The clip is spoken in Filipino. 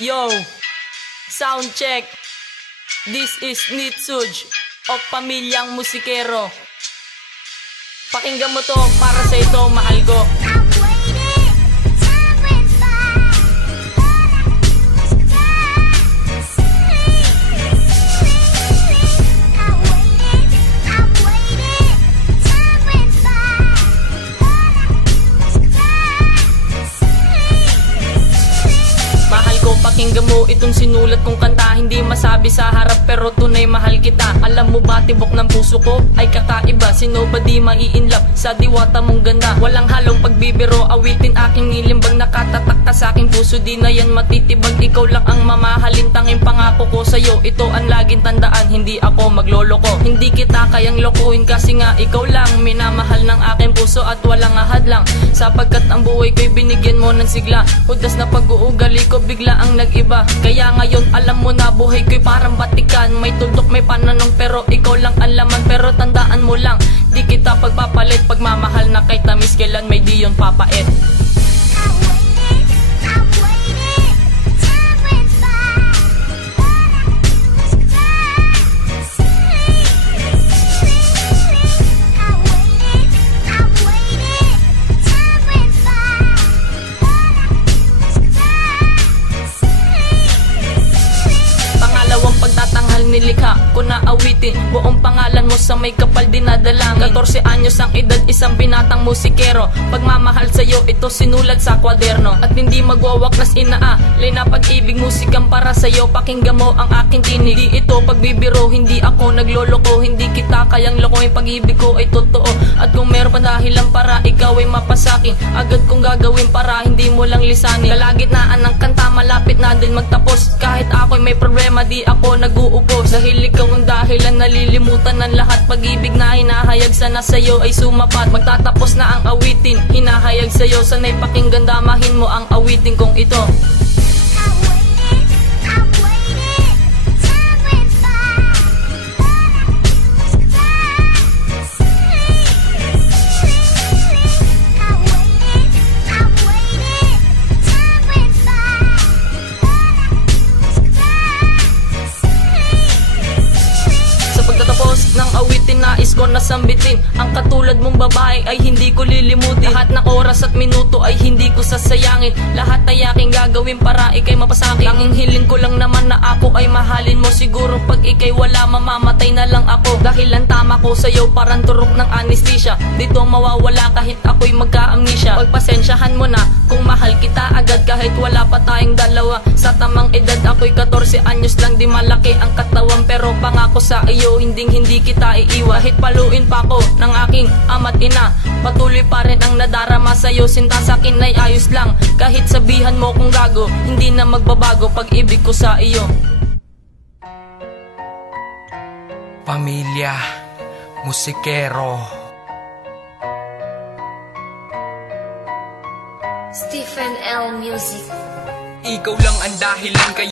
Yo, sound check. This is Nitsuj o Pamilyang Musikero. Pakinggan mo to, para sa ito, mahal ko. Pakinggan mo itong sinulat kong kanta. Hindi masabi sa harap pero tunay mahal kita. Alam mo ba tibok ng puso ko ay kakaiba. Sino ba di mai-inlove sa diwata mong ganda? Walang halong pagbibiro, awitin aking nilimbag. Nakatatak ka sa aking puso, di na yan matitibag. Ikaw lang ang mamahalin, tanging pangako ko sa'yo. Ito ang laging tandaan, hindi ako magloloko. Hindi kita kayang lokohin kasi nga ikaw lang minamahal ng aking puso at walang ahad lang. Sapagkat ang buhay ko'y binigyan mo ng sigla. Hudas na pag-uugali ko bigla ang nag-iba. Kaya ngayon alam mo na buhay ko'y parang batikan. May tuldok, may pananong pero ikaw lang ang laman. Pero tandaan mo lang, di kita pagpapalit. Pagmamahal na kay tamis, kailan may di yun papait. Nilikha ko na awitin, buong pangalan mo sa may kapal dinadalangin. 14 anyos ang edad, isang binatang musikero. Pagmamahal sa'yo, ito sinulat sa kwaderno. At hindi magwawaklas inaalay na pag-ibig, musikang para sa'yo. Pakinggan mo ang aking tinig, di ito pagbibiro. Hindi ako nagloloko, hindi kita kayang lokohin. Pag-ibig ko ay totoo, at kung meron pa dahilan para ikaw ay mapasakin, agad kong gagawin para hindi mo lang lisanin. Kalagitnaan ng kanta, malapit na din magtapos. Kahit ako'y may problema, di ako nag-uupo. Dahil ikaw ang dahilan, nalilimutan ng lahat. Pag-ibig na hinahayag sana sa'yo ay sumapat. Magtatapos na ang awitin, hinahayag sa'yo. Sana'y pakinggan, damahin mo ang awitin kong ito. Ng awitin nais ko nasambitin, ang katulad mong babae ay hindi ko lilimutin. Lahat ng oras at minuto ay hindi ko sasayangin. Lahat ay aking gagawin para ikay mapasakin. Tanging hiling ko lang naman na ako ay mahalin mo. Siguro pag ikay wala, mamamatay na lang ako. Dahil ang tama ko sa'yo parang turok ng anesthesia. Dito mawawala kahit ako'y magka-amnesia. Pagpasensyahan mo na kung mahal kita agad, kahit wala pa tayong dalawa. Sa tamang edad ako'y 14 anyos lang, di malaki ang katawan. Pero pangako sa iyo, hindi kita iiwan. Kahit paluin pa ako ng aking ama't ina, patuloy pa rin ang nadarama sa'yo. Sinta sa'kin ay ayos lang, kahit sabihan mo kung gago, hindi na magbabago pag-ibig ko sa iyo. Pamilya Musikero. Stephen L. Music. Ikaw lang ang dahilan kaya